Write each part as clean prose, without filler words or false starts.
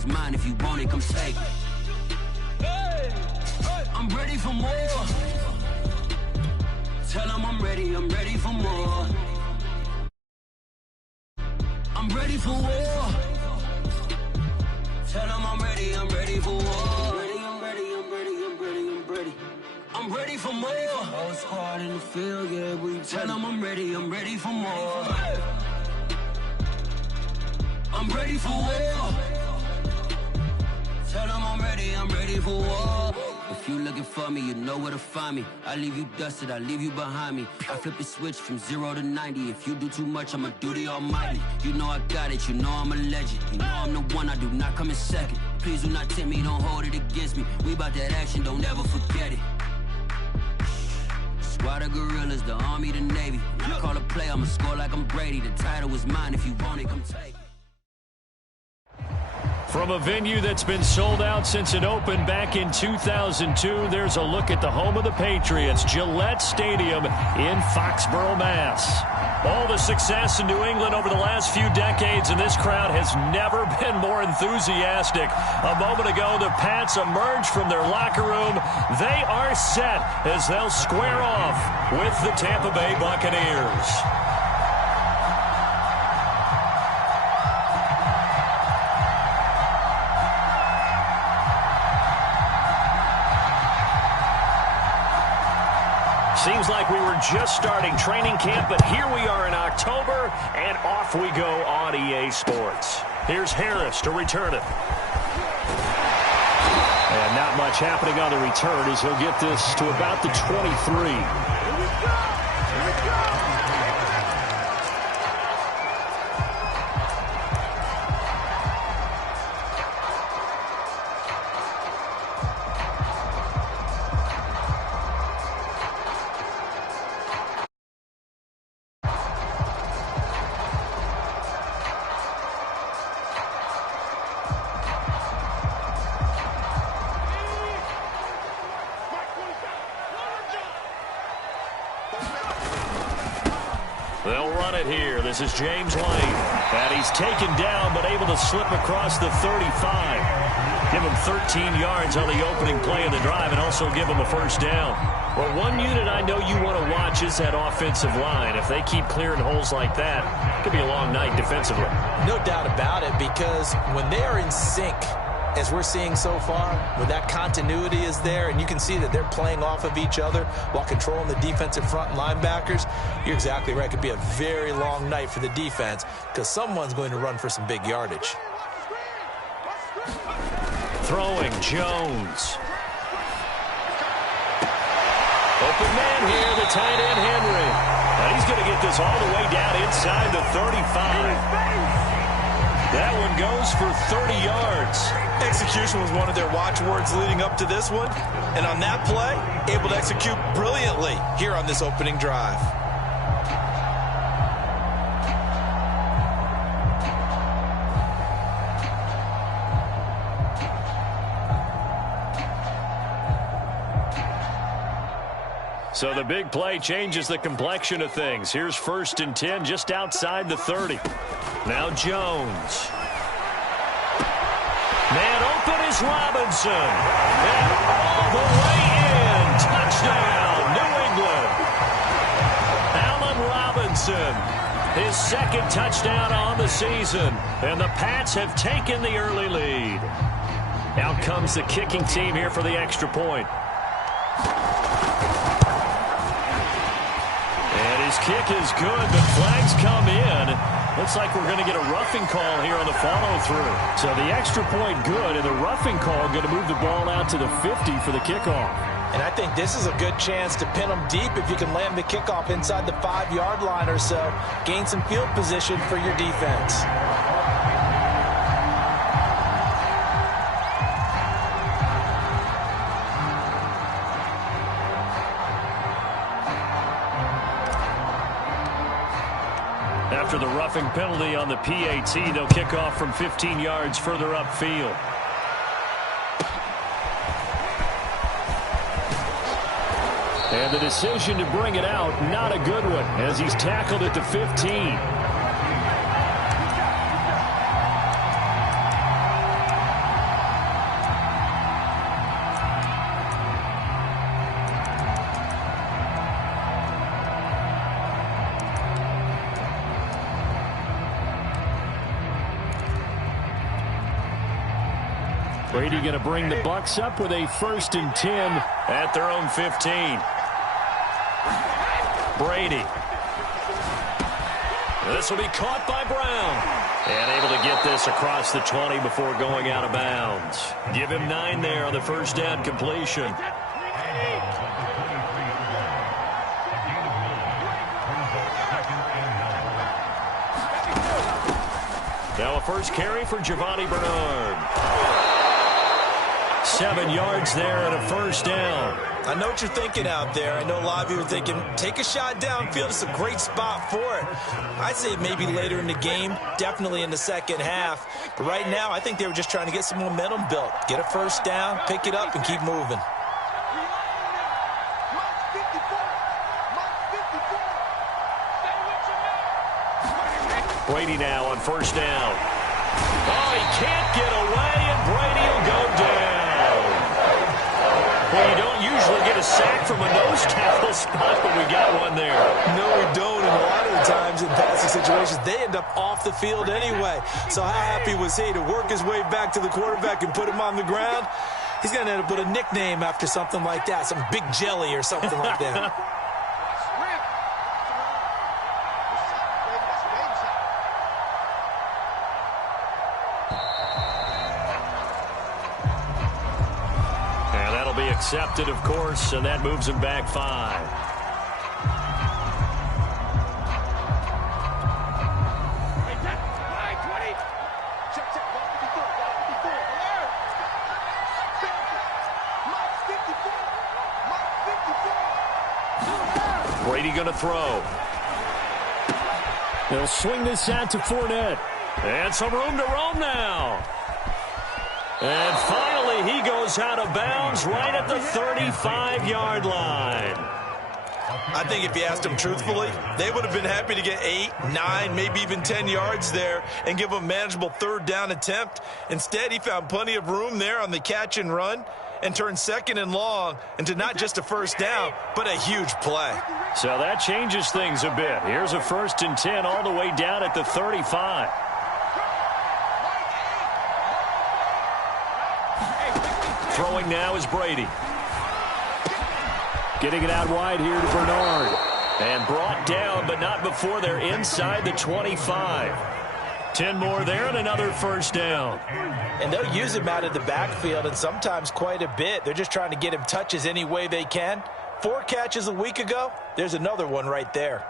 is mine. If you want it, come take it. I'm ready for more. Tell them I'm ready for more. I'm ready for war. Tell them I'm ready for war. I'm ready for more. Whole squad in the field, yeah, we tell them I'm ready for more. I'm ready for war. Tell them I'm ready for war. If you looking for me, you know where to find me. I leave you dusted, I leave you behind me. I flip the switch from 0 to 90. If you do too much, I'ma do the almighty. You know I got it, you know I'm a legend. You know I'm the one, I do not come in second. Please do not tempt me, don't hold it against me. We bout that action, don't ever forget it. Squad of gorillas, the army, the navy. When I call a play, I'ma score like I'm Brady. The title is mine, if you want it, come take it. From a venue that's been sold out since it opened back in 2002, there's a look at the home of the Patriots, Gillette Stadium in Foxborough, Mass. All the success in New England over the last few decades, and this crowd has never been more enthusiastic. A moment ago, the Pats emerged from their locker room. They are set as they'll square off with the Tampa Bay Buccaneers. Seems like we were just starting training camp, but here we are in October, and off we go on EA Sports. Here's Harris to return it. And not much happening on the return as he'll get this to about the 23. Here we go! Here we go! They'll run it here. This is James Lane. And he's taken down, but able to slip across the 35. Give him 13 yards on the opening play of the drive and also give him a first down. Well, one unit I know you want to watch is that offensive line. If they keep clearing holes like that, it could be a long night defensively. No doubt about it, because when they are in sync, as we're seeing so far, when that continuity is there and you can see that they're playing off of each other while controlling the defensive front linebackers, you're exactly right. It could be a very long night for the defense because someone's going to run for some big yardage. Throwing Jones. Open man here, the tight end Henry. And he's going to get this all the way down inside the 35. That one goes for 30 yards. Execution was one of their watchwords leading up to this one. And on that play, able to execute brilliantly here on this opening drive. So the big play changes the complexion of things. Here's 1st and 10 just outside the 30. Now Jones. Man open is Robinson. And all the way in. Touchdown, New England. Allen Robinson. His 2nd touchdown on the season. And the Pats have taken the early lead. Out comes the kicking team here for the extra point. His kick is good, but flags come in. Looks like we're going to get a roughing call here on the follow-through. So the extra point good, and the roughing call going to move the ball out to the 50 for the kickoff. And I think this is a good chance to pin them deep if you can land the kickoff inside the 5-yard line or so. Gain some field position for your defense. After the roughing penalty on the PAT, they'll kick off from 15 yards further upfield. And the decision to bring it out, not a good one, as he's tackled at the 15. Brady going to bring the Bucs up with a 1st and 10 at their own 15. Brady. This will be caught by Brown. And able to get this across the 20 before going out of bounds. Give him 9 there on the first down completion. Now a first carry for Giovanni Bernard. 7 yards there and a first down. I know what you're thinking out there. I know a lot of you are thinking, take a shot downfield. It's a great spot for it. I'd say maybe later in the game, definitely in the second half. But right now, I think they were just trying to get some momentum built. Get a first down, pick it up, and keep moving. Brady now on first down. Oh, he can't get away, and Brady will go down. Well, you don't usually get a sack from a nose tackle spot, but we got one there. No, we don't. And a lot of the times in passing situations, they end up off the field anyway. So how happy was he to work his way back to the quarterback and put him on the ground? He's going to end up with a nickname after something like that, some Big Jelly or something like that. Accepted, of course, and that moves him back 5. Brady going to throw. They'll swing this out to Fournette. And some room to roam now. And finally, he goes out of bounds right at the 35-yard line. I think if you asked them truthfully, they would have been happy to get 8, 9, maybe even 10 yards there and give a manageable third down attempt. Instead, he found plenty of room there on the catch and run and turned 2nd and long into not just a first down, but a huge play. So that changes things a bit. Here's a 1st and 10 all the way down at the 35. Throwing now is Brady. Getting it out wide here to Bernard. And brought down, but not before they're inside the 25. 10 more there and another first down. And they'll use him out of the backfield, and sometimes quite a bit. They're just trying to get him touches any way they can. 4 catches a week ago. There's another one right there.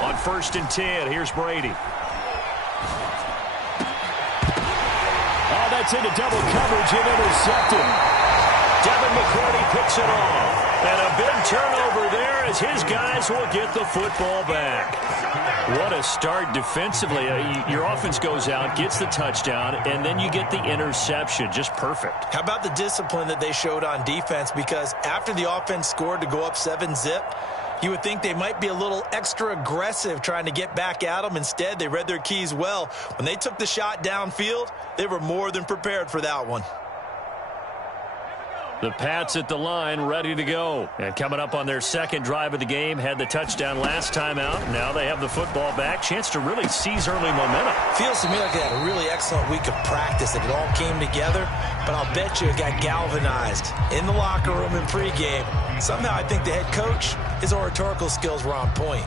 On 1st and 10, here's Brady. Oh, that's into double coverage and intercepted. Devin McCourty picks it off. And a big turnover there as his guys will get the football back. What a start defensively. Your offense goes out, gets the touchdown, and then you get the interception. Just perfect. How about the discipline that they showed on defense? Because after the offense scored to go up 7-zip, you would think they might be a little extra aggressive trying to get back at them. Instead, they read their keys well. When they took the shot downfield, they were more than prepared for that one. The Pats at the line, ready to go. And coming up on their second drive of the game, had the touchdown last time out. Now they have the football back. Chance to really seize early momentum. Feels to me like they had a really excellent week of practice, that it all came together. But I'll bet you it got galvanized in the locker room in pregame. Somehow I think the head coach, his oratorical skills were on point.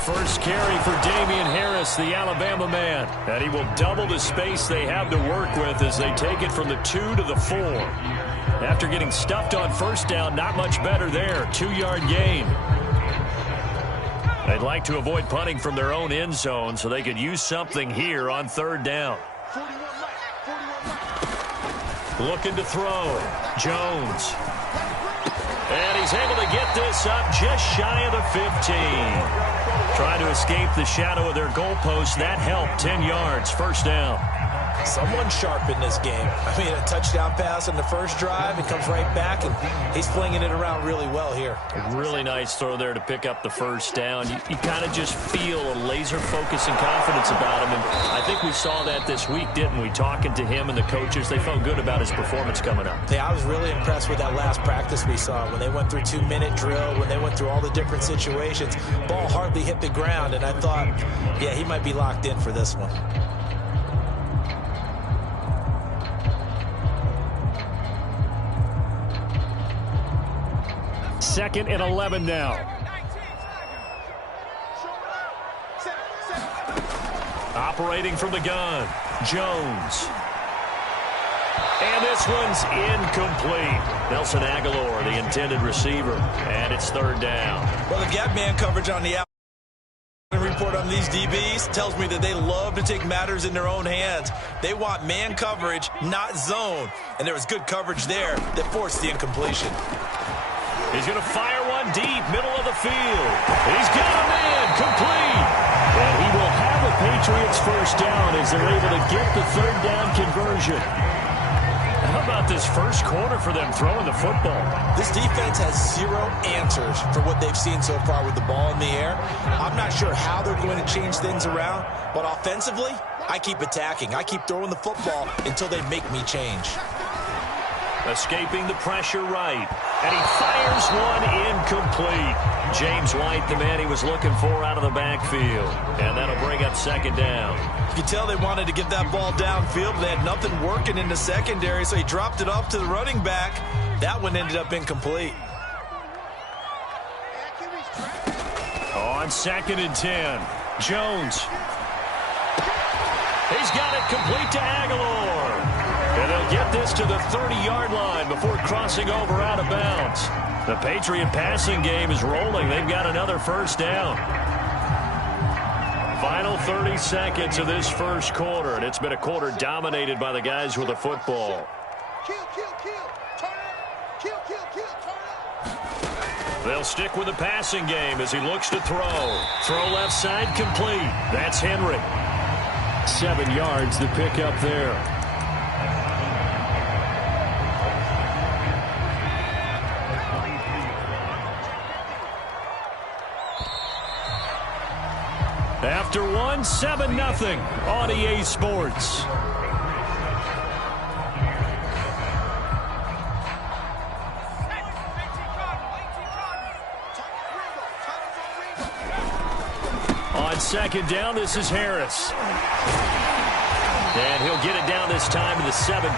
First carry for Damian Harris, the Alabama man. And he will double the space they have to work with as they take it from the 2 to the 4. After getting stuffed on first down, not much better there. 2-yard gain. They'd like to avoid punting from their own end zone so they could use something here on third down. Looking to throw. Jones. And he's able to get this up just shy of the 15. Trying to escape the shadow of their goalpost. That helped. 10 yards. First down. Someone sharp in this game. I mean, a touchdown pass on the first drive. It comes right back, and he's flinging it around really well here. A really nice throw there to pick up the first down. You kind of just feel a laser focus and confidence about him. And I think we saw that this week, didn't we? Talking to him and the coaches, they felt good about his performance coming up. Yeah, I was really impressed with that last practice we saw when they went through 2-minute drill, when they went through all the different situations. Ball hardly hit the ground, and I thought, yeah, he might be locked in for this one. Second and 11 now. Operating from the gun, Jones. And this one's incomplete. Nelson Aguilar, the intended receiver, and it's third down. Well, the gap man coverage on the report on these DBs tells me that they love to take matters in their own hands. They want man coverage, not zone. And there was good coverage there that forced the incompletion. He's going to fire one deep, middle of the field. He's got him in, complete. And he will have the Patriots first down as they're able to get the third down conversion. How about this first quarter for them throwing the football? This defense has zero answers for what they've seen so far with the ball in the air. I'm not sure how they're going to change things around, but offensively, I keep attacking. I keep throwing the football until they make me change. Escaping the pressure right. And he fires one incomplete. James White, the man he was looking for out of the backfield. And that'll bring up second down. You could tell they wanted to get that ball downfield, but they had nothing working in the secondary, so he dropped it off to the running back. That one ended up incomplete. On second and 10, Jones. He's got it complete to Aguilar. And they'll get this to the 30-yard line before crossing over out of bounds. The Patriot passing game is rolling. They've got another first down. Final 30 seconds of this first quarter, and it's been a quarter dominated by the guys with the football. They'll stick with the passing game as he looks to throw. Throw left side complete. That's Henry. 7 yards the pick up there. After one, 7-0 on EA Sports. On second down, this is Harris. And he'll get it down this time to the 17.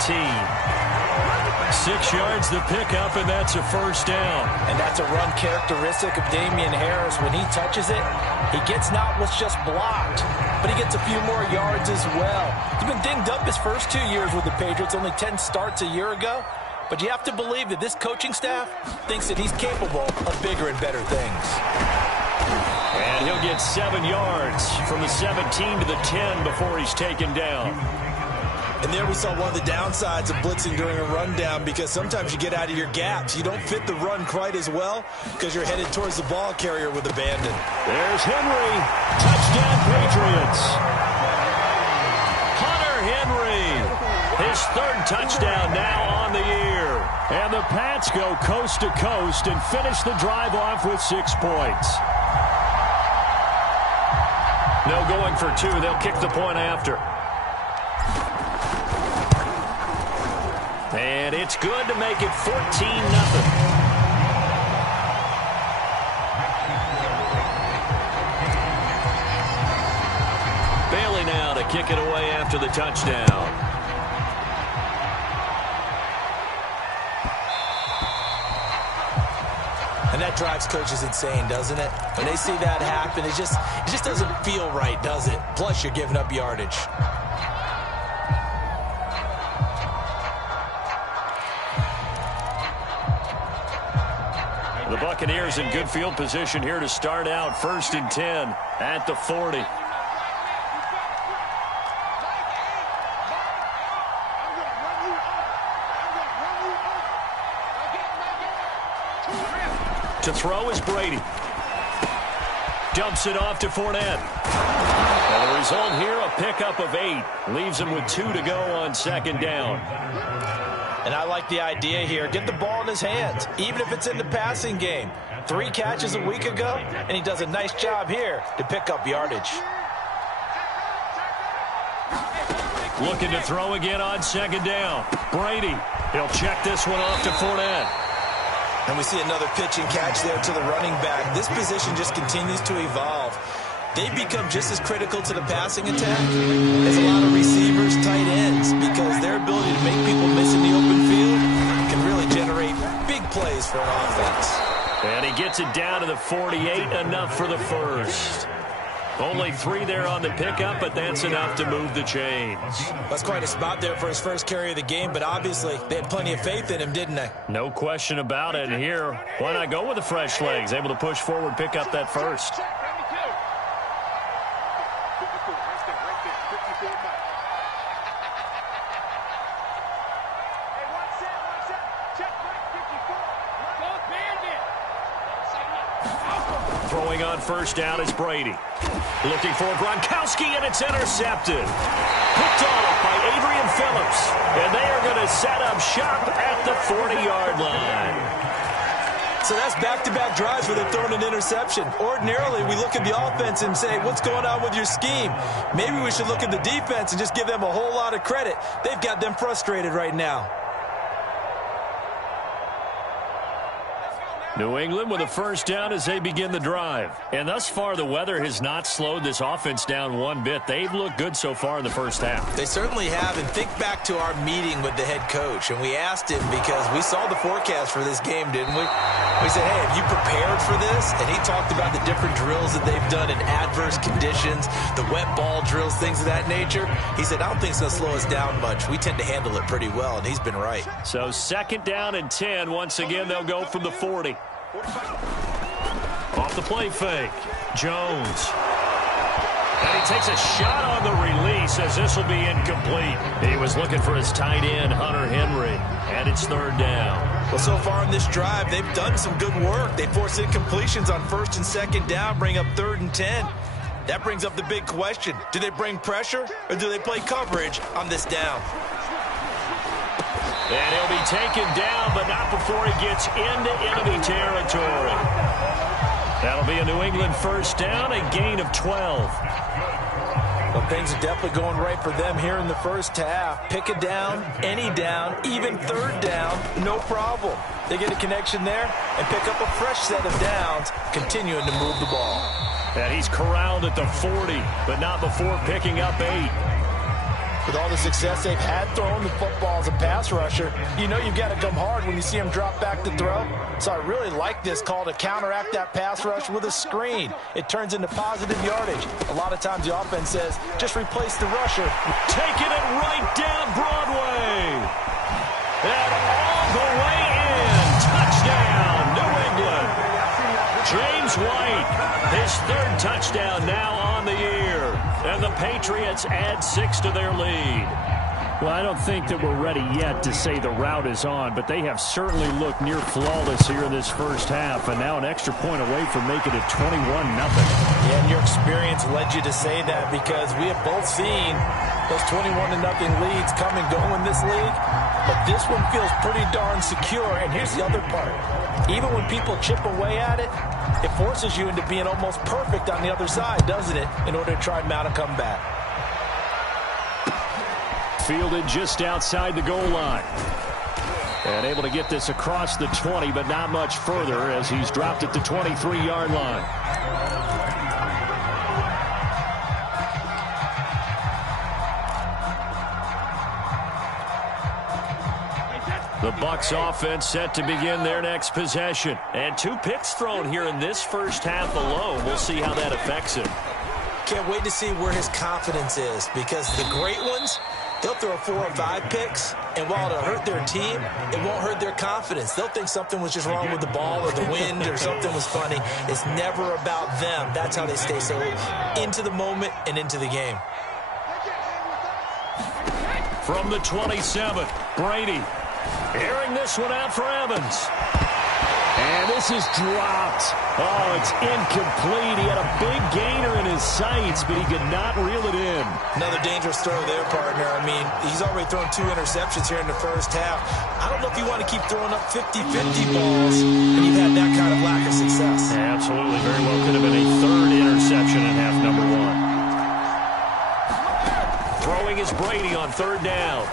6 yards the pickup, and that's a first down. And that's a run characteristic of Damian Harris. When he touches it, he gets not what's just blocked, but he gets a few more yards as well. He's been dinged up his first 2 years with the Patriots, only 10 starts a year ago. But you have to believe that this coaching staff thinks that he's capable of bigger and better things. And he'll get 7 yards from the 17 to the 10 before he's taken down. And there we saw one of the downsides of blitzing during a rundown, because sometimes you get out of your gaps. You don't fit the run quite as well because you're headed towards the ball carrier with abandon. There's Henry. Touchdown, Patriots. Hunter Henry. His third touchdown now on the year. And the Pats go coast to coast and finish the drive off with 6 points. No going for 2. They'll kick the point after. And it's good to make it 14-0. Bailey now to kick it away after the touchdown. And that drives coaches insane, doesn't it? When they see that happen, it just doesn't feel right, does it? Plus, you're giving up yardage. The Buccaneers in good field position here to start out. 1st and 10 at the 40. To throw is Brady. Dumps it off to Fournette. And the result here, a pickup of 8. Leaves him with 2 to go on second down. And I like the idea here. Get the ball in his hands, even if it's in the passing game. 3 catches a week ago, and he does a nice job here to pick up yardage. Looking to throw again on second down. Brady. He'll check this one off to Fournette. And we see another pitch and catch there to the running back. This position just continues to evolve. They become just as critical to the passing attack as a lot of receivers, tight ends, because their ability to make people miss in the open field can really generate big plays for an offense. And he gets it down to the 48, enough for the first. Only 3 there on the pickup, but that's enough to move the chains. That's quite a spot there for his first carry of the game, but obviously they had plenty of faith in him, didn't they? No question about it. And here, why not go with the fresh legs? Able to push forward, pick up that first. Throwing on first down is Brady. Looking for Gronkowski, and it's intercepted. Picked off by Adrian Phillips. And they are going to set up shop at the 40-yard line. So that's back-to-back drives where they've thrown an interception. Ordinarily, we look at the offense and say, what's going on with your scheme? Maybe we should look at the defense and just give them a whole lot of credit. They've got them frustrated right now. New England with a first down as they begin the drive. And thus far, the weather has not slowed this offense down one bit. They've looked good so far in the first half. They certainly have. And think back to our meeting with the head coach. And we asked him, because we saw the forecast for this game, didn't we? We said, hey, have you prepared for this? And he talked about the different drills that they've done in adverse conditions, the wet ball drills, things of that nature. He said, I don't think it's going to slow us down much. We tend to handle it pretty well, and he's been right. So second down and 10. Once again, they'll go from the 40. Off the play fake. Jones. And he takes a shot on the release as this will be incomplete. He was looking for his tight end, Hunter Henry. And it's third down. Well, so far in this drive, they've done some good work. They force incompletions on first and second down, bring up 3rd and 10. That brings up the big question. Do they bring pressure or do they play coverage on this down? And he'll be taken down, but not before he gets into enemy territory. That'll be a New England first down, a gain of 12. Well, things are definitely going right for them here in the first half. Pick a down, any down, even third down, no problem. They get a connection there and pick up a fresh set of downs, continuing to move the ball. And he's corralled at the 40, but not before picking up 8. With all the success they've had throwing the football as a pass rusher, you know you've got to come hard when you see him drop back to throw. So I really like this call to counteract that pass rush with a screen. It turns into positive yardage. A lot of times the offense says, just replace the rusher. Taking it right down Broadway. And all the way in. Touchdown, New England. James White, his 3rd touchdown now on the year. And the Patriots add 6 to their lead. Well, I don't think that we're ready yet to say the route is on, but they have certainly looked near flawless here in this first half, and now an extra point away from making it 21-0. Yeah, and your experience led you to say that, because we have both seen those 21-0 leads come and go in this league, but this one feels pretty darn secure. And here's the other part. Even when people chip away at it, it forces you into being almost perfect on the other side, doesn't it, in order to try and mount a comeback. Fielded just outside the goal line. And able to get this across the 20, but not much further as he's dropped at the 23-yard line. The Bucs offense set to begin their next possession. And 2 picks thrown here in this first half alone. We'll see how that affects him. Can't wait to see where his confidence is, because the great ones, they'll throw 4 or 5 picks, and while it'll hurt their team, it won't hurt their confidence. They'll think something was just wrong with the ball or the wind or something was funny. It's never about them. That's how they stay so into the moment and into the game. From the 27, Brady. Airing this one out for Evans. And this is dropped. Oh, it's incomplete. He had a big gainer in his sights, but he could not reel it in. Another dangerous throw there, partner. I mean, he's already thrown 2 interceptions here in the first half. I don't know if you want to keep throwing up 50-50 balls and you've had that kind of lack of success. Yeah, absolutely. Very well could have been a 3rd interception in half number 1. Throwing is Brady on 3rd down.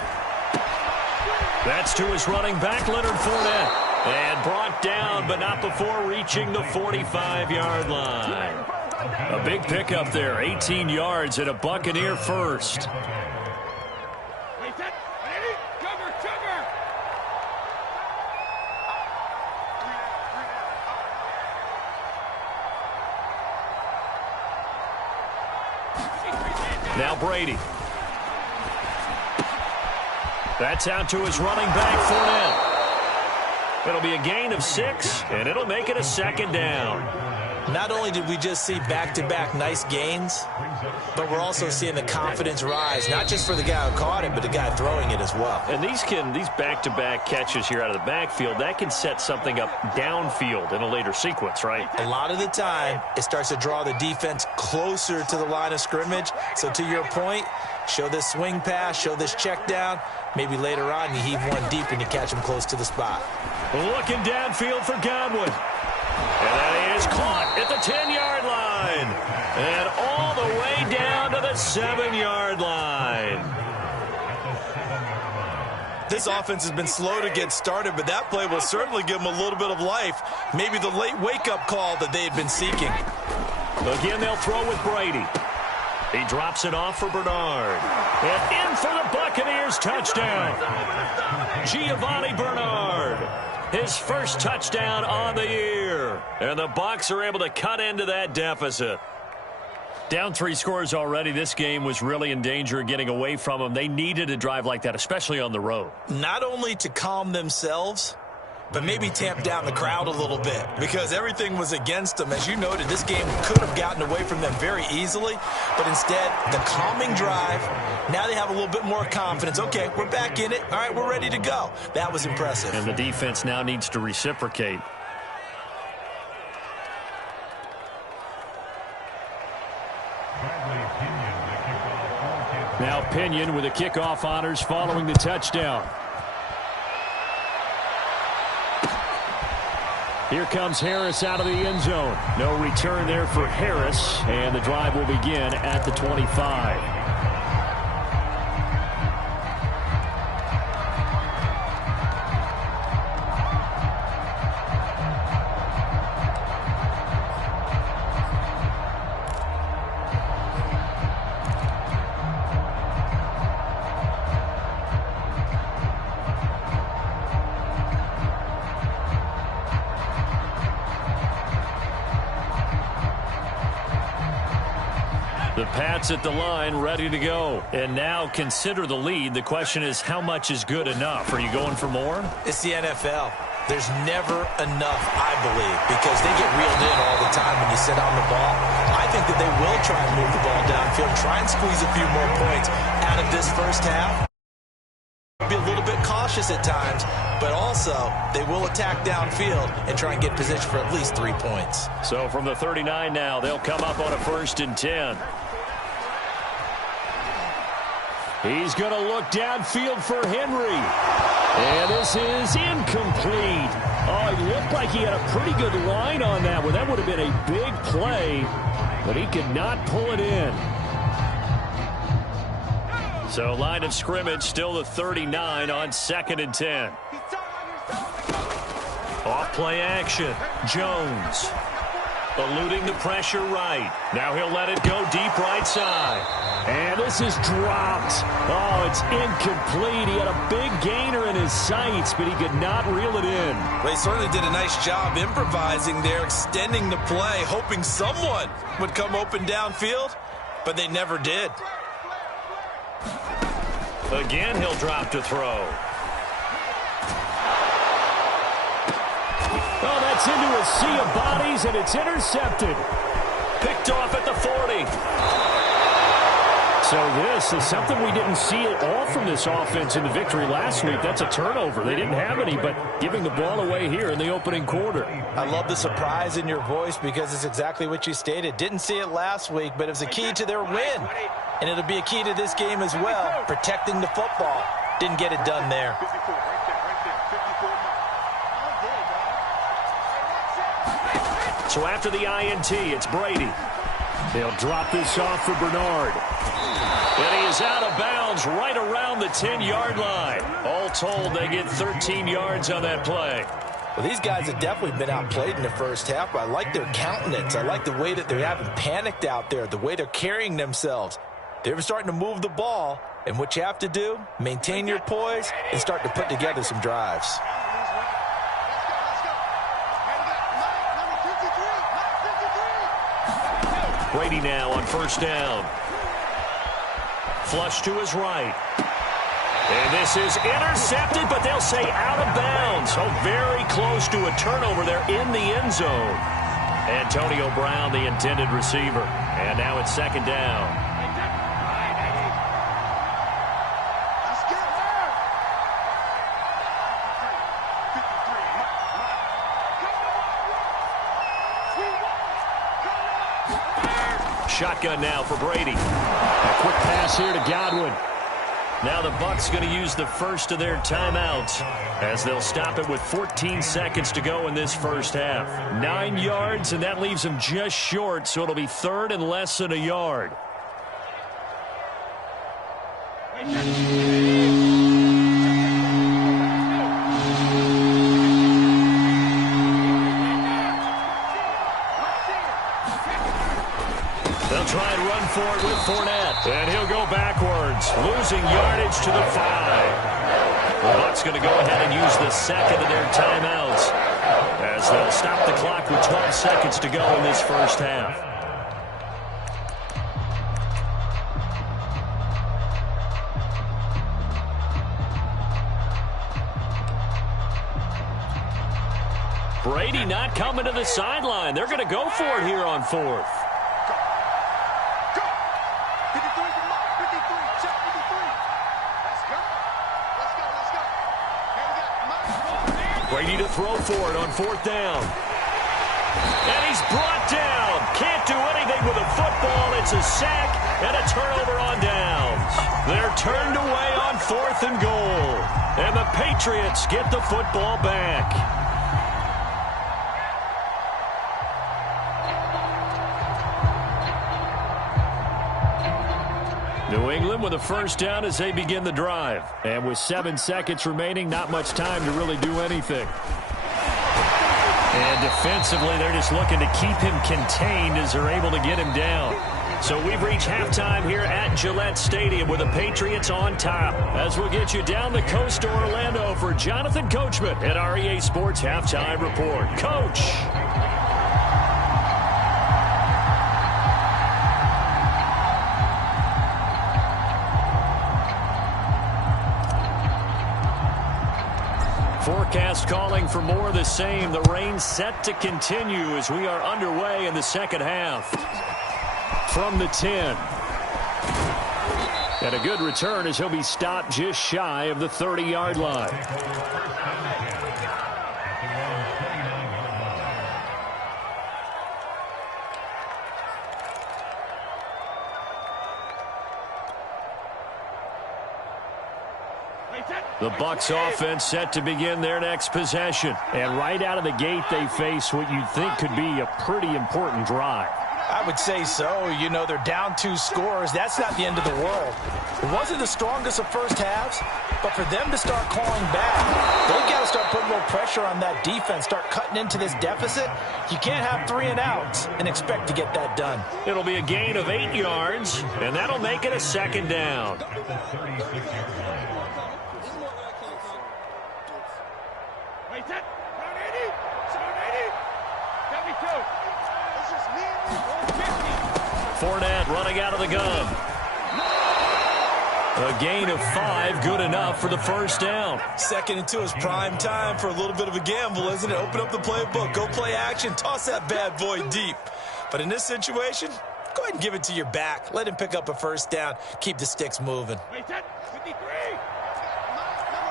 That's to his running back, Leonard Fournette. And brought down, but not before reaching the 45-yard line. A big pickup there, 18 yards and a Buccaneer first. Now Brady. That's out to his running back, Fournette. It'll be a gain of 6, and it'll make it a 2nd down. Not only did we just see back-to-back nice gains, but we're also seeing the confidence rise, not just for the guy who caught it, but the guy throwing it as well. And these back-to-back catches here out of the backfield, that can set something up downfield in a later sequence, right? A lot of the time, it starts to draw the defense closer to the line of scrimmage. So to your point, show this swing pass, show this check down. Maybe later on you heave one deep and you catch him close to the spot. Looking downfield for Godwin. And that is caught at the 10-yard line. And all the way down to the 7-yard line. This offense has been slow to get started, but that play will certainly give them a little bit of life. Maybe the late wake-up call that they had been seeking. Again, they'll throw with Brady. He drops it off for Bernard. And in for the Buccaneers touchdown. Giovanni Bernard. His first touchdown on the year. And the Bucs are able to cut into that deficit. Down 3 scores already. This game was really in danger of getting away from them. They needed a drive like that, especially on the road. Not only to calm themselves, but maybe tamp down the crowd a little bit, because everything was against them. As you noted, this game could have gotten away from them very easily, but instead, the calming drive, now they have a little bit more confidence. Okay, we're back in it. All right, we're ready to go. That was impressive. And the defense now needs to reciprocate. Now Pinion with the kickoff honors following the touchdown. Here comes Harris out of the end zone. No return there for Harris, and the drive will begin at the 25. The Pats at the line, ready to go. And now consider the lead. The question is, how much is good enough? Are you going for more? It's the NFL. There's never enough, I believe, because they get reeled in all the time when you sit on the ball. I think that they will try and move the ball downfield, try and squeeze a few more points out of this first half. Be a little bit cautious at times, but also they will attack downfield and try and get position for at least 3 points. So from the 39 now, they'll come up on a 1st and 10. He's going to look downfield for Henry. And this is incomplete. Oh, it looked like he had a pretty good line on that one. That would have been a big play, but he could not pull it in. So line of scrimmage still the 39 on 2nd and 10. Off play action. Jones eluding the pressure right. Now he'll let it go deep right side. And this is dropped. Oh, it's incomplete. He had a big gainer in his sights, but he could not reel it in. Well, he certainly did a nice job improvising there, extending the play, hoping someone would come open downfield, but they never did. Again, he'll drop to throw. Oh, that's into a sea of bodies, and it's intercepted. Picked off at the 40. So this is something we didn't see at all from this offense in the victory last week. That's a turnover. They didn't have any, but giving the ball away here in the opening quarter. I love the surprise in your voice because it's exactly what you stated. Didn't see it last week, but it was a key to their win. And it'll be a key to this game as well, protecting the football. Didn't get it done there. So after the INT, it's Brady. They'll drop this off for Bernard. And he is out of bounds right around the 10-yard line. All told, they get 13 yards on that play. Well, these guys have definitely been outplayed in the first half. I like their countenance. I like the way that they haven't panicked out there, the way they're carrying themselves. They're starting to move the ball, and what you have to do, maintain your poise and start to put together some drives. Brady now on first down. Flush to his right. And this is intercepted, but they'll say out of bounds. Oh, very close to a turnover there in the end zone. Antonio Brown, the intended receiver. And now it's second down. Shotgun now for Brady. A quick pass here to Godwin. Now the Bucs going to use the first of their timeouts as they'll stop it with 14 seconds to go in this first half. 9 yards, and that leaves them just short, so it'll be third and less than a yard. Try and run for it with Fournette. And he'll go backwards, losing yardage to the 5. The Bucs going to go ahead and use the second of their timeouts as they'll stop the clock with 12 seconds to go in this first half. Brady not coming to the sideline. They're going to go for it here on fourth. Brady to throw for it on fourth down. And he's brought down. Can't do anything with a football. It's a sack and a turnover on downs. They're turned away on fourth and goal. And the Patriots get the football back. New England with a first down as they begin the drive. And with 7 seconds remaining, not much time to really do anything. And defensively, they're just looking to keep him contained as they're able to get him down. So we've reached halftime here at Gillette Stadium with the Patriots on top. As we'll get you down the coast to Orlando for Jonathan Coachman at our EA Sports Halftime Report. Coach. Forecast calling for more of the same. The rain set to continue as we are underway in the second half. From the 10. And a good return as he'll be stopped just shy of the 30-yard line. The Bucs offense set to begin their next possession. And right out of the gate, they face what you'd think could be a pretty important drive. I would say so. You know, they're down 2 scores. That's not the end of the world. It wasn't the strongest of first halves, but for them to start clawing back, they've got to start putting a little pressure on that defense, start cutting into this deficit. You can't have 3 and outs and expect to get that done. It'll be a gain of 8 yards, and that'll make it a second down. Fournette running out of the gun. A gain of 5, good enough for the first down. Second and 2 is prime time for a little bit of a gamble, isn't it? Open up the playbook, go play action, toss that bad boy deep. But in this situation, Go ahead and give it to your back. Let him pick up a first down. Keep the sticks moving. Wait, 53. Number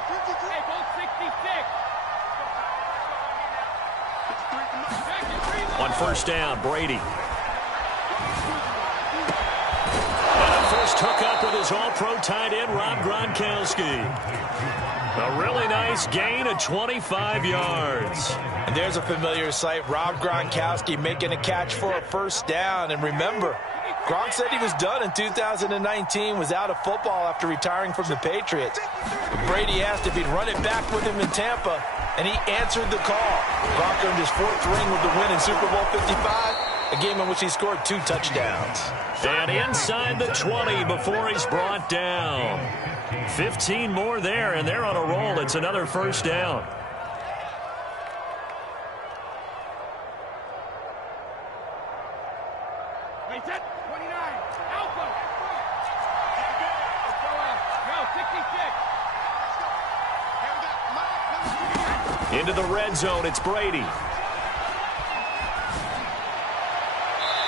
52. Hey, both 66. On first down, Brady. And a first hookup with his all-pro tight end, Rob Gronkowski. A really nice gain of 25 yards. And there's a familiar sight. Rob Gronkowski making a catch for a first down. And remember, Gronk said he was done in 2019, was out of football after retiring from the Patriots. Brady asked if he'd run it back with him in Tampa, and he answered the call. Gronk earned his 4th ring with the win in Super Bowl 55, a game in which he scored 2 touchdowns. And inside the 20 before he's brought down. 15 more there, and they're on a roll. It's another first down. Wait, 29. Alpha. No, 66. Into the red zone, it's Brady.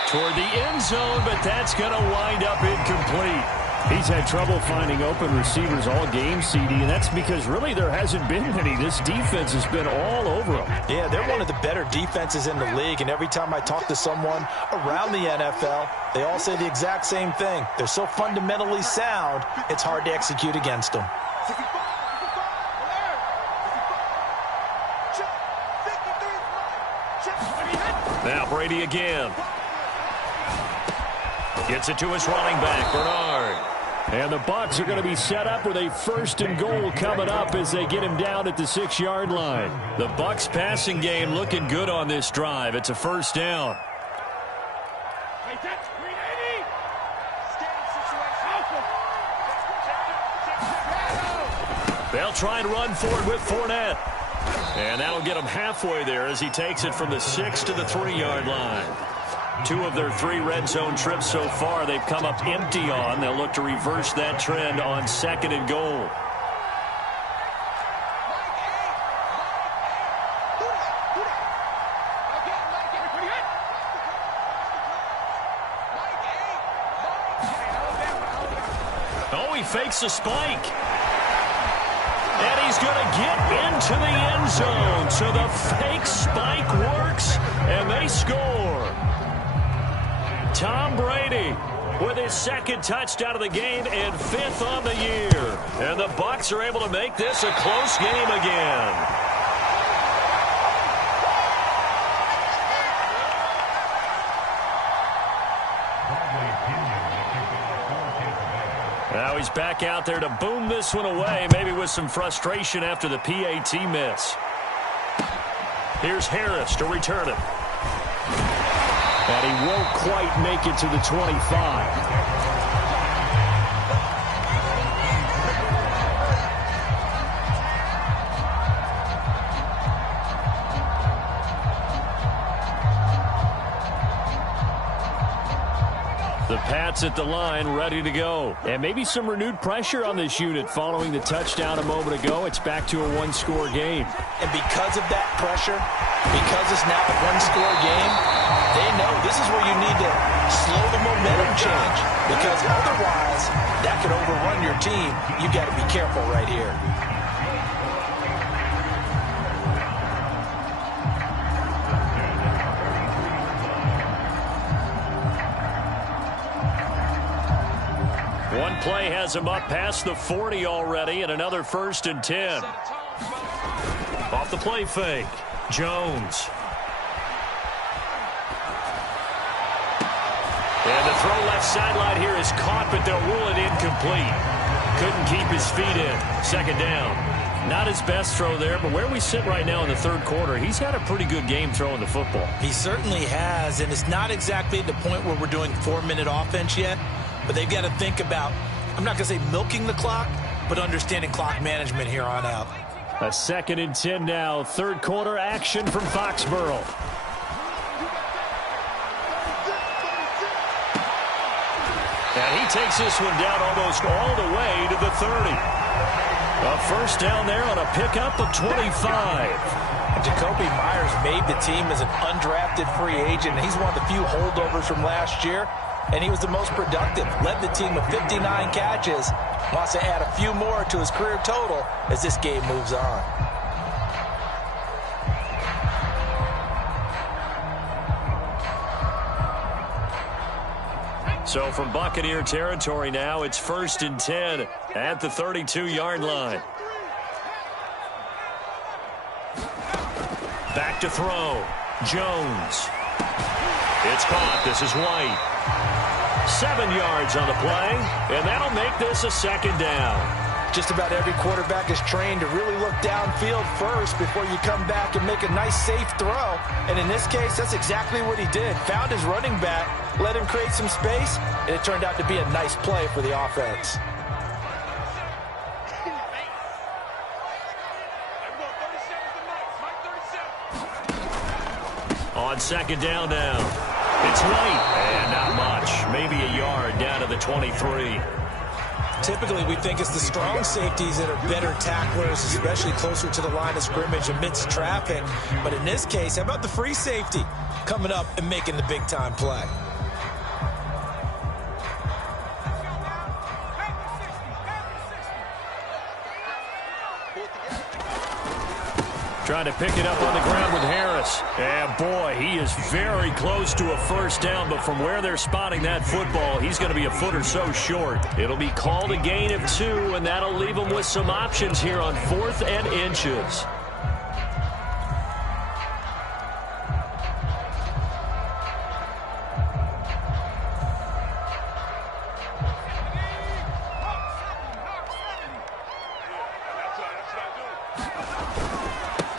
Toward the end zone, but that's going to wind up incomplete. He's had trouble finding open receivers all game, CD, and that's because really there hasn't been many. This defense has been all over them. Yeah, they're one of the better defenses in the league, and every time I talk to someone around the NFL, they all say the exact same thing. They're so fundamentally sound, it's hard to execute against them. Now Brady again. Gets it to his running back, Bernard. And the Bucs are going to be set up with a 1st and goal coming up as they get him down at the 6-yard line. The Bucs passing game looking good on this drive. It's a first down. Wait, 380. They'll try and run forward with Fournette. And that'll get him halfway there as he takes it from the 6 to the 3-yard line. 2 of their 3 red zone trips so far they've come up empty on. They'll look to reverse that trend on 2nd and goal. Oh, he fakes a spike. And he's going to get into the end zone. So the fake spike works, and they score. Tom Brady with his 2nd touchdown of the game and 5th on the year. And the Bucs are able to make this a close game again. Now he's back out there to boom this one away, maybe with some frustration after the PAT miss. Here's Harris to return it. And he won't quite make it to the 25. The Pats at the line, ready to go. And maybe some renewed pressure on this unit following the touchdown a moment ago. It's back to a 1-score game. And because of that pressure, because it's now a 1-score game, they know this is where you need to slow the momentum change. Because otherwise, that could overrun your team. You've got to be careful right here. One play has him up past the 40 already, and another 1st and 10. Off the play fake, Jones. And the throw left sideline here is caught, but they'll rule it incomplete. Couldn't keep his feet in. 2nd down. Not his best throw there, but where we sit right now in the 3rd quarter, he's had a pretty good game throwing the football. He certainly has, and it's not exactly the point where we're doing 4-minute offense yet. But they've got to think about, I'm not going to say milking the clock, but understanding clock management here on out. A 2nd and 10 now. 3rd quarter action from Foxborough. And he takes this one down almost all the way to the 30. A first down there on a pickup of 25. And Jacoby Myers made the team as an undrafted free agent. He's one of the few holdovers from last year. and he was the most productive. Led the team with 59 catches. Wants to add a few more to his career total as this game moves on. So from Buccaneer territory now, it's 1st and 10 at the 32-yard line. Back to throw. Jones. It's caught. This is White. 7 yards on the play, and that'll make this a 2nd down. Just about every quarterback is trained to really look downfield first before you come back and make a nice, safe throw. And in this case, that's exactly what he did. Found his running back, let him create some space, and it turned out to be a nice play for the offense. On 2nd down now. It's White, and not much. Maybe a yard down to the 23. Typically, we think it's the strong safeties that are better tacklers, especially closer to the line of scrimmage amidst traffic. But in this case, how about the free safety coming up and making the big-time play? Trying to pick it up on the ground with Harris. And boy, he is very close to a 1st down, but from where they're spotting that football, he's going to be a foot or so short. It'll be called a gain of 2, and that'll leave him with some options here on 4th and inches.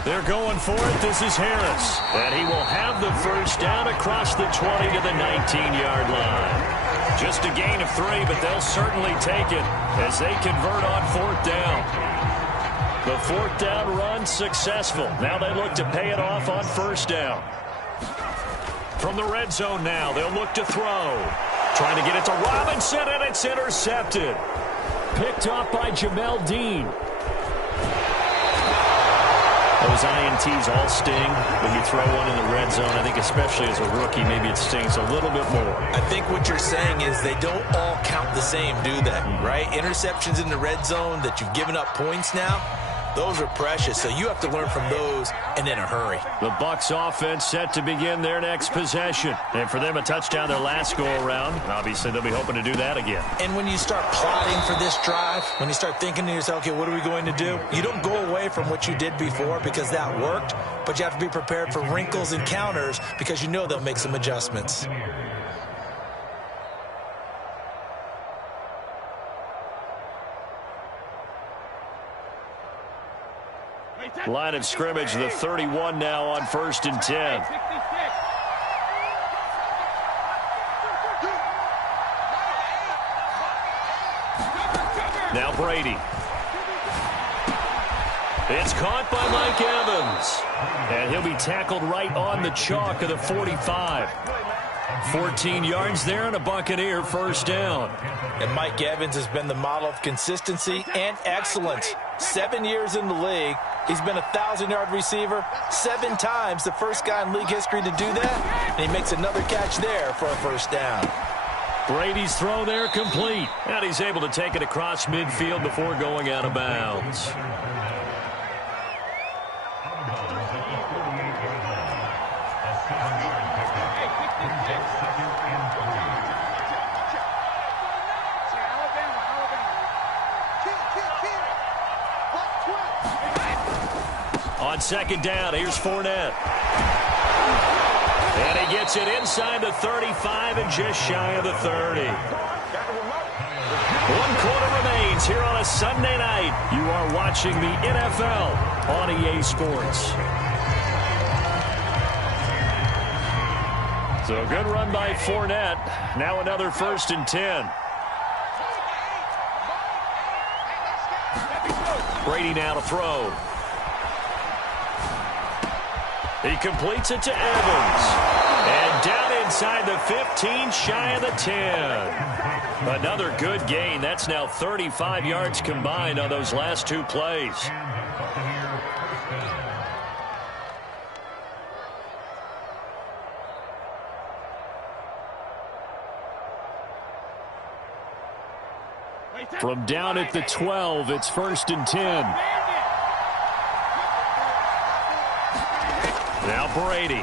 They're going for it. This is Harris. And he will have the 1st down across the 20 to the 19-yard line. Just a gain of 3, but they'll certainly take it as they convert on 4th down. The 4th down run successful. Now they look to pay it off on 1st down. From the red zone now, they'll look to throw. Trying to get it to Robinson, and it's intercepted. Picked off by Jamel Dean. Those INTs all sting when you throw one in the red zone. I think especially as a rookie, maybe it stings a little bit more. I think what you're saying is they don't all count the same, do they? Right? Interceptions in the red zone that you've given up points now, those are precious. So you have to learn from those and in a hurry. The Bucs offense set to begin their next possession. And for them, a touchdown their last go-around. Obviously, they'll be hoping to do that again. And when you start plotting for this drive, when you start thinking to yourself, okay, what are we going to do? You don't go away from what you did before because that worked, but you have to be prepared for wrinkles and counters because you know they'll make some adjustments. Line of scrimmage, the 31 now on 1st and 10. Now Brady. It's caught by Mike Evans. And he'll be tackled right on the chalk of the 45. 14 yards there and a Buccaneer 1st down. And Mike Evans has been the model of consistency and excellence. 7 years in the league. He's been a 1,000-yard receiver 7 times, the first guy in league history to do that. And he makes another catch there for a 1st down. Brady's throw there complete. And he's able to take it across midfield before going out of bounds. On 2nd down, here's Fournette. And he gets it inside the 35 and just shy of the 30. 1 quarter remains here on a Sunday night. You are watching the NFL on EA Sports. So a good run by Fournette. Now another 1st and 10. Brady now to throw. He completes it to Evans. And down inside the 15, shy of the 10. Another good gain. That's now 35 yards combined on those last 2 plays. From down at the 12, it's 1st and 10. Now Brady.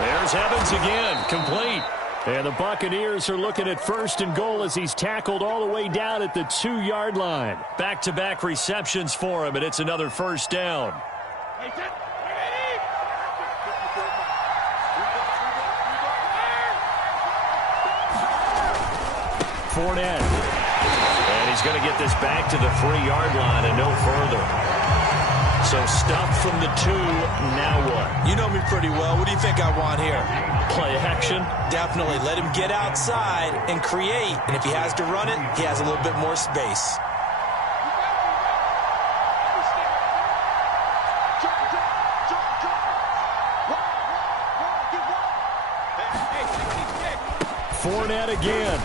There's Evans again, complete. And the Buccaneers are looking at 1st and goal as he's tackled all the way down at the 2-yard line. Back-to-back receptions for him, and it's another 1st down. Fournette. And he's going to get this back to the 3-yard line and no further. So stopped from the 2, now what? You know me pretty well. What do you think I want here? Play action? Definitely. Let him get outside and create. And if he has to run it, he has a little bit more space. Fournette again.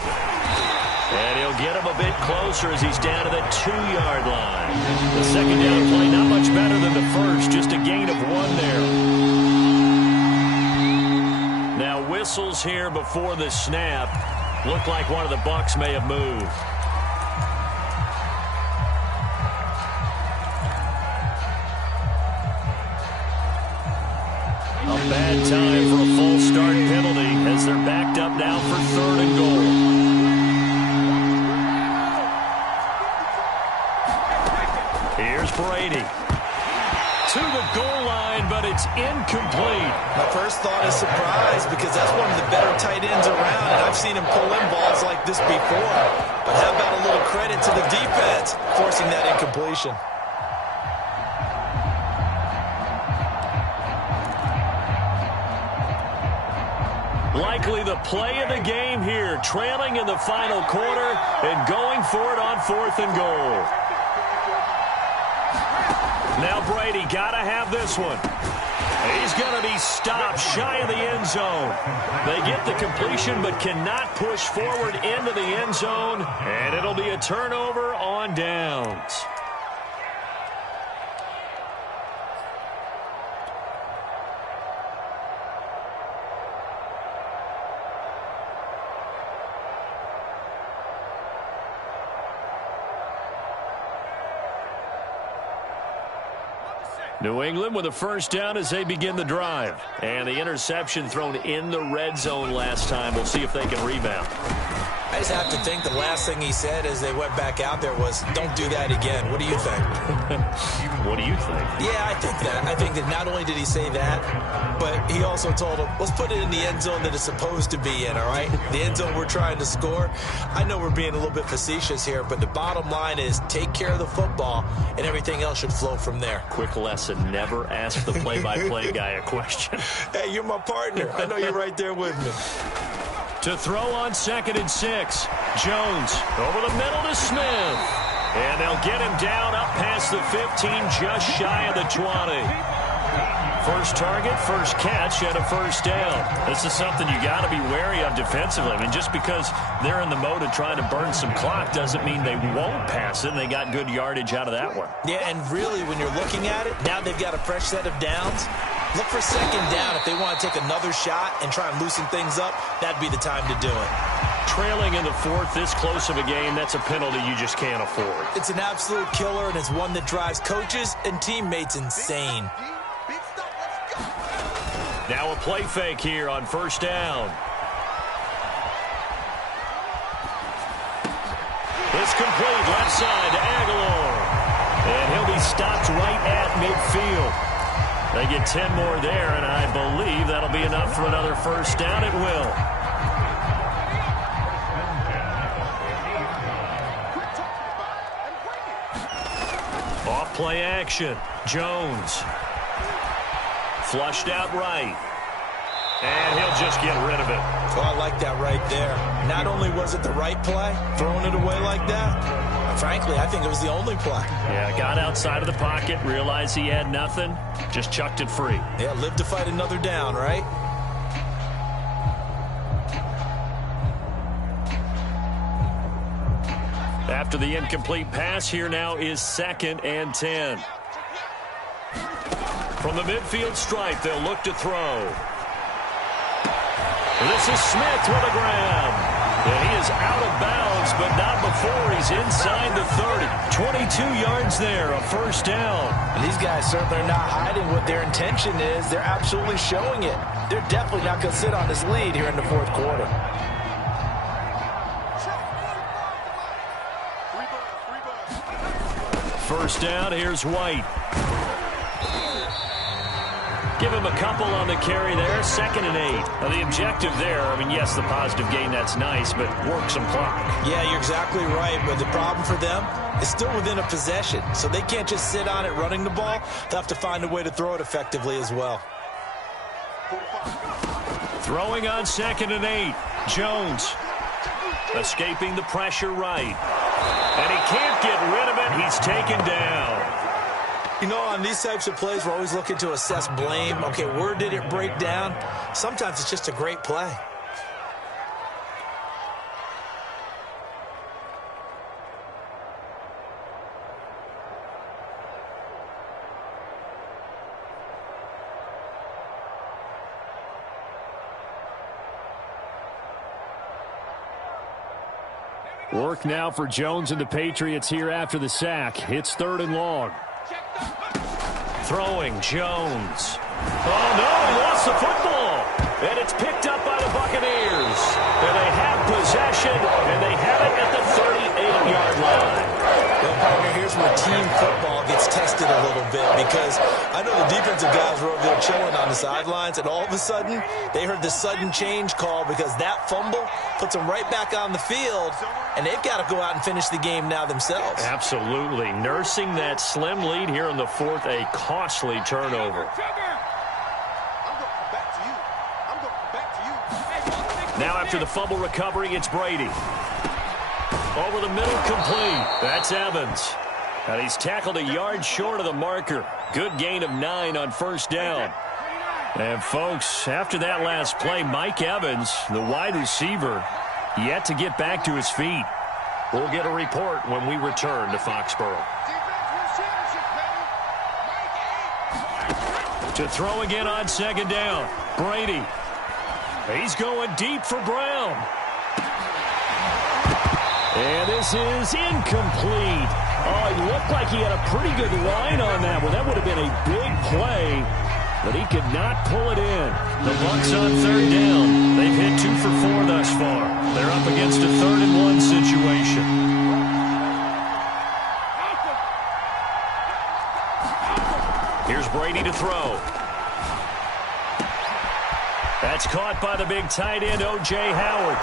And he'll get him a bit closer as he's down to the 2-yard line. The second down play not much better than the first, just a gain of 1 there. Now whistles here before the snap. Looked like one of the Bucs may have moved. A bad time for a false start penalty as they're backed up now for 3rd and goal. Here's Brady. To the goal line, but it's incomplete. My first thought is surprise because that's one of the better tight ends around, and I've seen him pull in balls like this before. But how about a little credit to the defense forcing that incompletion? Likely the play of the game here, trailing in the final quarter and going for it on 4th and goal. Now Brady got to have this one. He's going to be stopped shy of the end zone. They get the completion but cannot push forward into the end zone, and it'll be a turnover on downs. New England with a 1st down as they begin the drive. And the interception thrown in the red zone last time. We'll see if they can rebound. I just have to think the last thing he said as they went back out there was, don't do that again. What do you think? What do you think? Yeah, I think that. I think that not only did he say that, but he also told him, let's put it in the end zone that it's supposed to be in, all right? The end zone we're trying to score. I know we're being a little bit facetious here, but the bottom line is take care of the football, and everything else should flow from there. Quick lesson, never ask the play-by-play guy a question. Hey, you're my partner. I know you're right there with me. To throw on 2nd and 6. Jones over the middle to Smith. And they'll get him down up past the 15, just shy of the 20. First target, first catch, and a 1st down. This is something you got to be wary of defensively. I mean, just because they're in the mode of trying to burn some clock doesn't mean they won't pass it, and they got good yardage out of that one. Yeah, and really, when you're looking at it, now they've got a fresh set of downs. Look for 2nd down if they want to take another shot and try and loosen things up. That'd be the time to do it. Trailing in the 4th, this close of a game, that's a penalty you just can't afford. It's an absolute killer, and it's one that drives coaches and teammates insane. Now a play fake here on 1st down. It's complete, left side to Aguilar. And he'll be stopped right at midfield. They get 10 more there, and I believe that'll be enough for another 1st down. It will. Off play action. Jones. Flushed out right. And he'll just get rid of it. Oh, I like that right there. Not only was it the right play, throwing it away like that, frankly, I think it was the only play. Yeah, got outside of the pocket, realized he had nothing, just chucked it free. Yeah, live to fight another down, right? After the incomplete pass, here now is 2nd and 10. From the midfield stripe, they'll look to throw. This is Smith with a grab. And he is out of bounds, but not before he's inside the 30. 22 yards there, a first down. And these guys certainly are not hiding what their intention is. They're absolutely showing it. They're definitely not going to sit on this lead here in the fourth quarter. First down, here's White. Give him a couple on the carry there, 2nd and 8. Now the objective there, I mean, yes, the positive gain, that's nice, but work some clock. Yeah, you're exactly right, but the problem for them is still within a possession, so they can't just sit on it running the ball. They'll have to find a way to throw it effectively as well. Throwing on 2nd and 8, Jones. Escaping the pressure right. And he can't get rid of it. He's taken down. You know, on these types of plays, we're always looking to assess blame. Okay, where did it break down? Sometimes it's just a great play. Work now for Jones and the Patriots here after the sack. It's 3rd and long. Throwing, Jones. Oh, no, he lost the football. And it's picked up by the Buccaneers. And they have possession, and they have it at the 38-yard line. Well, partner, here's where team football gets tested a little bit, because I know the defensive guys were over there chilling on the sidelines, and all of a sudden, they heard the sudden change call because that fumble puts them right back on the field, and they've got to go out and finish the game now themselves. Absolutely. Nursing that slim lead here in the 4th, a costly turnover. Now after the fumble recovery, it's Brady. Over the middle, complete. That's Evans. And he's tackled a yard short of the marker. Good gain of 9 on first down. And, folks, after that last play, Mike Evans, the wide receiver, yet to get back to his feet. We'll get a report when we return to Foxborough. To throw again on 2nd down. Brady. He's going deep for Brown. And this is incomplete. Oh, he looked like he had a pretty good line on that one. That would have been a big play, but he could not pull it in. The Bucs on 3rd down. They've hit 2 for 4 thus far. They're up against a 3rd and 1 situation. Here's Brady to throw. That's caught by the big tight end, O.J. Howard.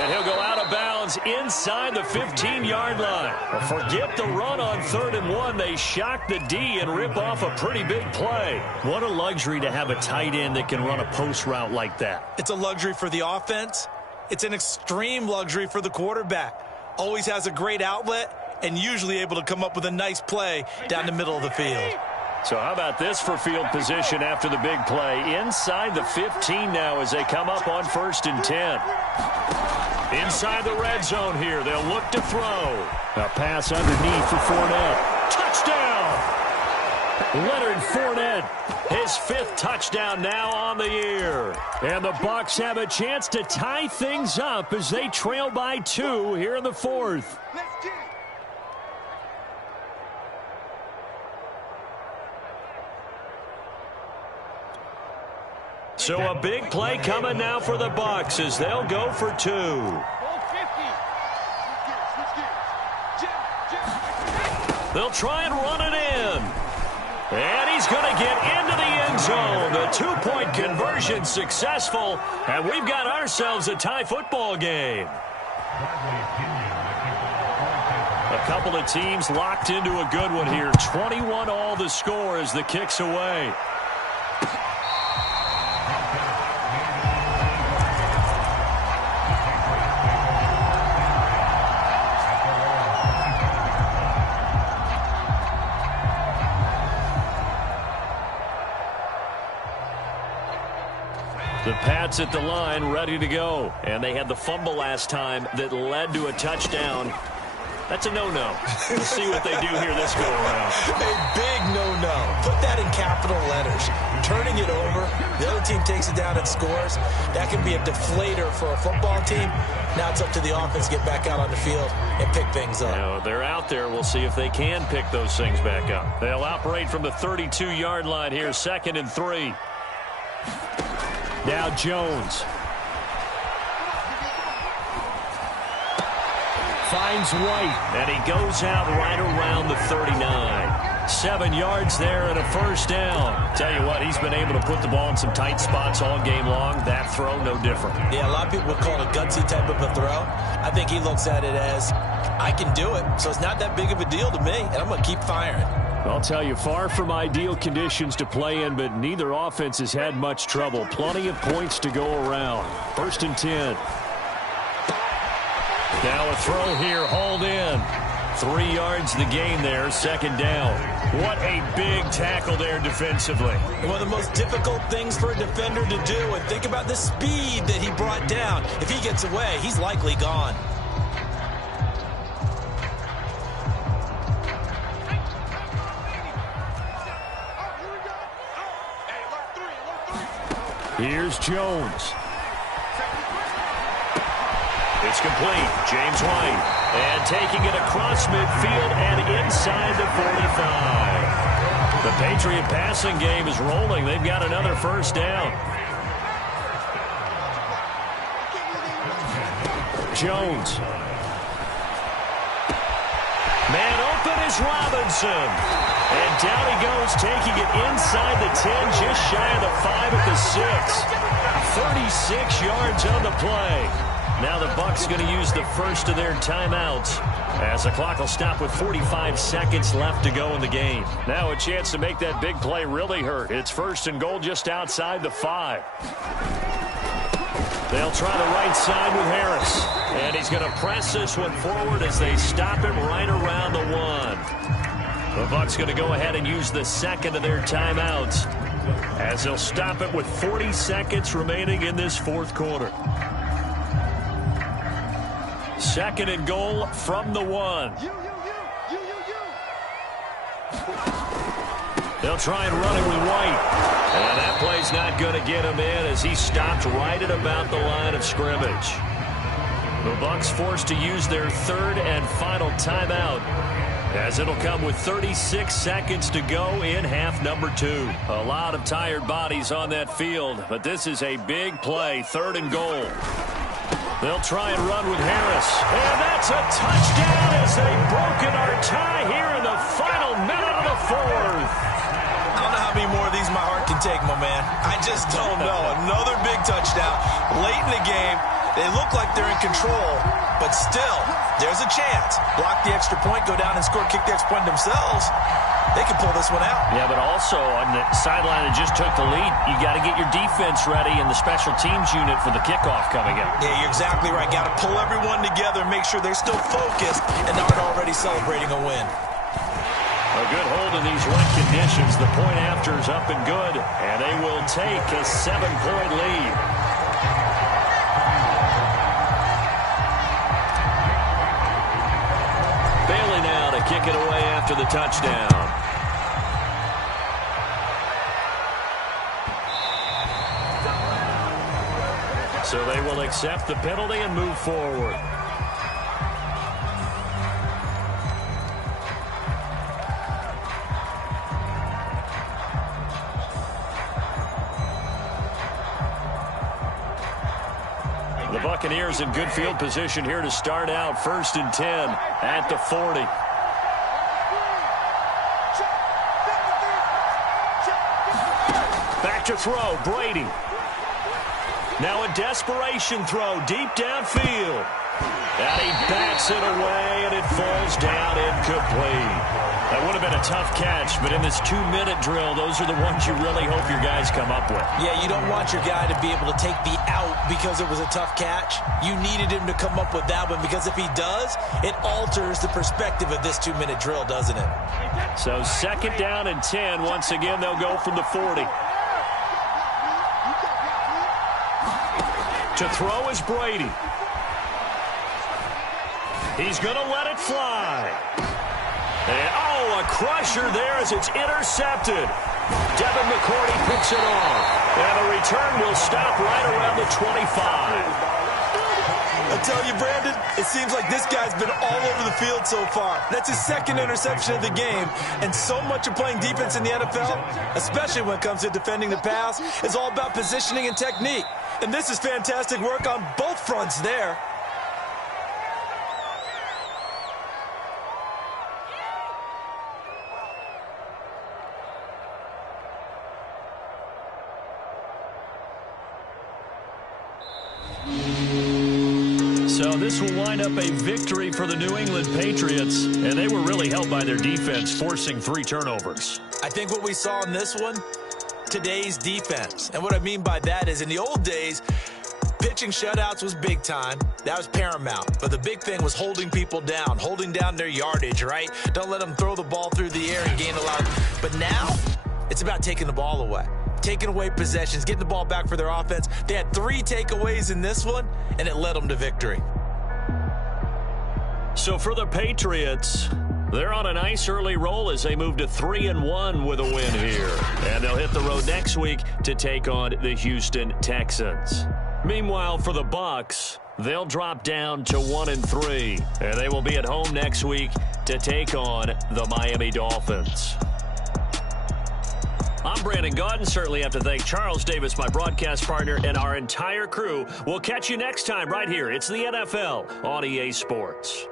And he'll go out of bounds inside the 15-yard line. Well, forget the run on 3rd and 1. They shock the D and rip off a pretty big play. What a luxury to have a tight end that can run a post route like that. It's a luxury for the offense. It's an extreme luxury for the quarterback. Always has a great outlet and usually able to come up with a nice play down the middle of the field. So how about this for field position after the big play? Inside the 15 now as they come up on 1st and 10. Inside the red zone here. They'll look to throw. A pass underneath for Fournette. Touchdown! Leonard Fournette, his 5th touchdown now on the year. And the Bucs have a chance to tie things up as they trail by 2 here in the 4th. So a big play coming now for the Bucs as they'll go for 2. They'll try and run it in. And he's going to get into the end zone. The 2-point conversion successful. And we've got ourselves a tie football game. A couple of teams locked into a good one here. 21 all the score as the kick's away. The Pats at the line ready to go. And they had the fumble last time that led to a touchdown. That's a no-no. We'll see what they do here this go-around. A big no-no. Put that in capital letters. Turning it over, the other team takes it down and scores. That can be a deflator for a football team. Now it's up to the offense to get back out on the field and pick things up. Now, they're out there. We'll see if they can pick those things back up. They'll operate from the 32-yard line here, 2nd and 3. Now Jones. Finds White, and he goes out right around the 39. 7 yards there and a first down. Tell you what, he's been able to put the ball in some tight spots all game long. That throw, no different. Yeah, a lot of people would call it a gutsy type of a throw. I think he looks at it as, I can do it, so it's not that big of a deal to me, and I'm going to keep firing. I'll tell you, far from ideal conditions to play in, but neither offense has had much trouble. Plenty of points to go around. 1st and 10. Now a throw here, hauled in. 3 yards the gain there, 2nd down. What a big tackle there defensively. One of the most difficult things for a defender to do, and think about the speed that he brought down. If he gets away, he's likely gone. Here's Jones. It's complete. James White. And taking it across midfield and inside the 45. The Patriot passing game is rolling. They've got another first down. Jones. Man open is Robinson. And down he goes, taking it inside the 10, just shy of the 5 at the 6. 36 yards on the play. Now the Bucs going to use the first of their timeouts as the clock will stop with 45 seconds left to go in the game. Now a chance to make that big play really hurt. It's 1st and goal just outside the 5. They'll try the right side with Harris. And he's going to press this one forward as they stop him right around the 1. The Bucs going to go ahead and use the second of their timeouts as they'll stop it with 40 seconds remaining in this 4th quarter. 2nd and goal from the 1. They'll try and run it with White. And that play's not going to get him in as he stopped right at about the line of scrimmage. The Bucs forced to use their 3rd and final timeout as it'll come with 36 seconds to go in half number 2. A lot of tired bodies on that field, but this is a big play, 3rd and goal. They'll try and run with Harris. And that's a touchdown as they've broken our tie here in the final minute of the 4th. I don't know how many more of these my heart can take, my man. I just don't know. Another big touchdown. Late in the game, they look like they're in control, but still, there's a chance. Block the extra point, go down and score, kick the extra point themselves. They can pull this one out. Yeah, but also on the sideline that just took the lead, you got to get your defense ready and the special teams unit for the kickoff coming up. Yeah, you're exactly right. Got to pull everyone together and make sure they're still focused and aren't already celebrating a win. A good hold in these wet conditions. The point after is up and good, and they will take a 7-point lead. Bailey now to kick it away after the touchdown. So they will accept the penalty and move forward. The Buccaneers in good field position here to start out. 1st and 10 at the 40. Back to throw, Brady. Now a desperation throw deep downfield. And he bats it away, and it falls down incomplete. That would have been a tough catch, but in this 2-minute drill, those are the ones you really hope your guys come up with. Yeah, you don't want your guy to be able to take the out because it was a tough catch. You needed him to come up with that one because if he does, it alters the perspective of this 2-minute drill, doesn't it? So 2nd down and 10. Once again, they'll go from the 40. To throw is Brady. He's going to let it fly. And, oh, a crusher there as it's intercepted. Devin McCourty picks it off. And the return will stop right around the 25. I tell you, Brandon, it seems like this guy's been all over the field so far. That's his second interception of the game. And so much of playing defense in the NFL, especially when it comes to defending the pass, is all about positioning and technique. And this is fantastic work on both fronts there. So this will wind up a victory for the New England Patriots, and they were really helped by their defense, forcing 3 turnovers. I think what we saw in this one, today's defense. And what I mean by that is in the old days, pitching shutouts was big time. That was paramount. But the big thing was holding people down, holding down their yardage, right? Don't let them throw the ball through the air and gain a lot. But now, it's about taking the ball away. Taking away possessions, getting the ball back for their offense. They had 3 takeaways in this one, and it led them to victory. So for the Patriots, they're on a nice early roll as they move to 3-1 with a win here. And they'll hit the road next week to take on the Houston Texans. Meanwhile, for the Bucs, they'll drop down to 1-3. And they will be at home next week to take on the Miami Dolphins. I'm Brandon Gaudin. Certainly have to thank Charles Davis, my broadcast partner, and our entire crew. We'll catch you next time right here. It's the NFL on EA Sports.